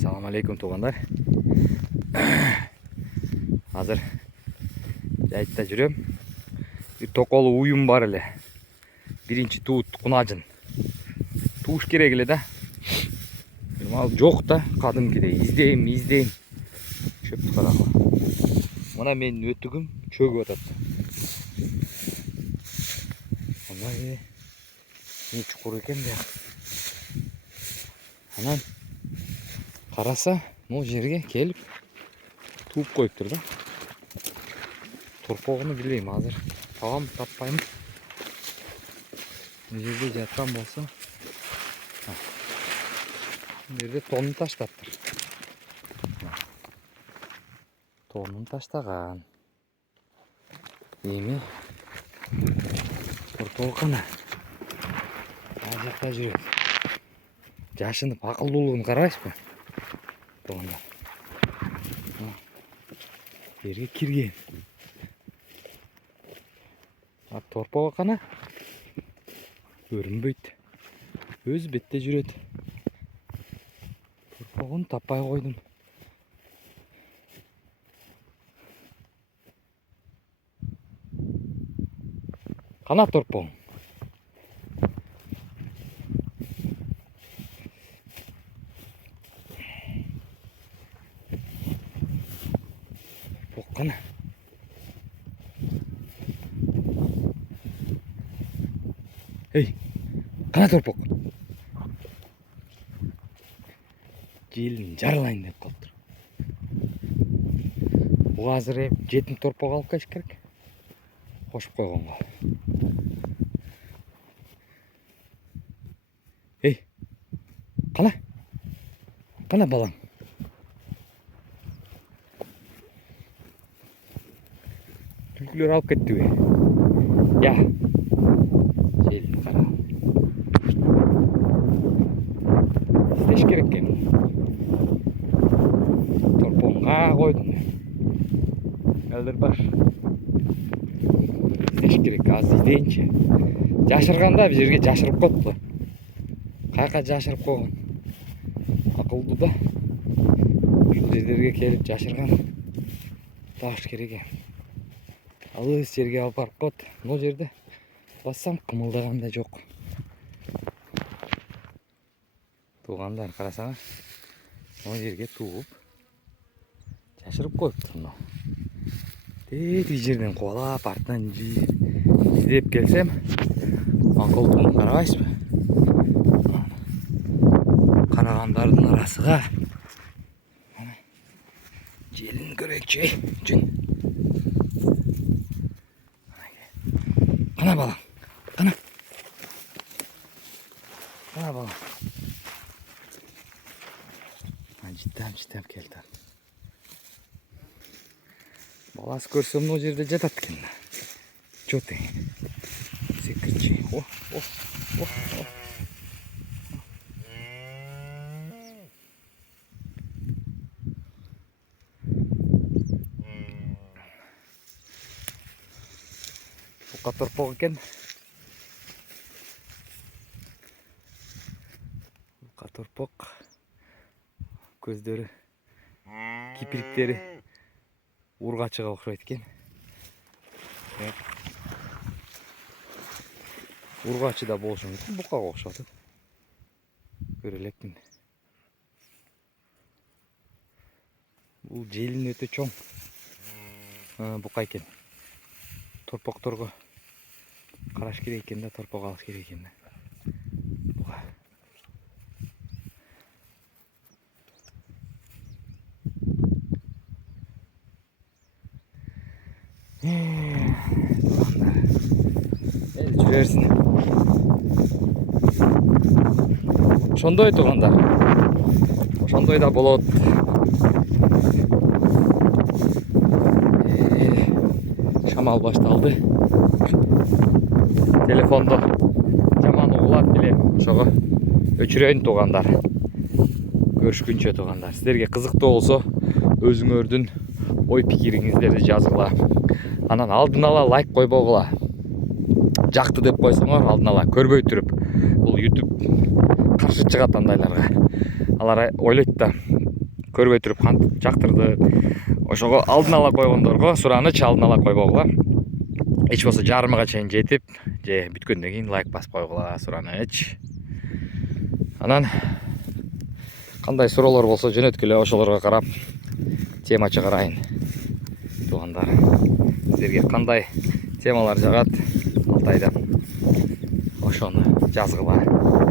Assalamu alaikum туғандар. Азыр жайтта жүрөм. Bir токолу уюм бар эле. Биринчи туут кунажын. Тууш керек эле да. Ал жок да, кадимкидей издейм. Чөптү карагыла. Мына менин өтүгүм чөгүп атат. Мына не чукур экен да. Анан караса, могу жерге келип тууп коюптур да. Торпогуну билбейм азыр. Табам, таппайм. Бул жерде жаткан болсо, бул жерде тонун таштаптыр. Тонун таштаган. Эми торпогу кана. Ал жакта жүрөт. Жашынып акылдуулугун карайсызбы? Тугандар. Жерге кирген. Торпогу кана көрүнбөйт. Өз бетте жүрөт. Торпогун таппай койдум. Кана торпогуң. Торпог кана. Эй, кана торпог. Желин жарылайын деп калыптыр. Бул азыр жетин торпог алып келиш керек. Кошуп койгонго. Эй, кана. Кана балаң. Түлкүлөр алып кеттиби? Я. Желин кара. İzdеш керек экен. Торпогуңга койдум. Элдер бар. İzdеш керек, аз издейинчи. Жашырганда бир жерге жашырып коюпту. Каяка жашырып койгон. Акылдуу да. Ушул жерлерге келип жашырган. Таш керек экен. Алыс жерге алып барып коет. Могу жерде бассам кымылдаган да жок. Тугандар, карасаңар. Могу жерге тууп жашырып коюптур мына. Тетиги жерден кубалап, артынан издеп келсем, акылдууну карабайсызбы? Карагандардын арасыга желин көрөкчү, жүн. Кана балаң, кана. Кана балаң. Життем келди. Баласы көрсөм могу жерде жатат экен. Чо тең. Секирчи. О. Бука торпог экен. Бука торпог. Көздөрү, кипириктери ургачыга окшойт экен. Ургачы да болушу мүмкүн, букага окшоду. Көрө элекмин. Бул желин өтө чоң. Бука экен. Торпокторго караш керек экен да, торпог алыш керек экен да. Бука. Жүрерсин. Ошондой тугандар. Ошондой да болот. Шамал башталды. Телефондо жаман угулат билем. Ошого өчүрөйүн тугандар. Көрүшкүнчө тугандар. Сиздерге кызыктуу болсо, өзүңөрдүн ой пикириңиздерди жазгыла. Анан алдын ала лайк койбогула. Жакты деп койсоңор, алдын ала көрбөй туруп, бул YouTube каршы чыгат андайларга. Алар ойлойт да, көрбөй туруп кантип жактырды. Ошого алдын ала койгондорго сураныч, алдын ала койбогула. Эч болсо жарымыга чейин жетип, же бүткөндөн кийин лайк басып койгула, сураныч. Анан кандай суроолор болсо жөнөткүлө, ошолорго карап тема чыгарайын. Туугандар, силерге кандай темалар жагат Алтайдан, ошону жазгыла.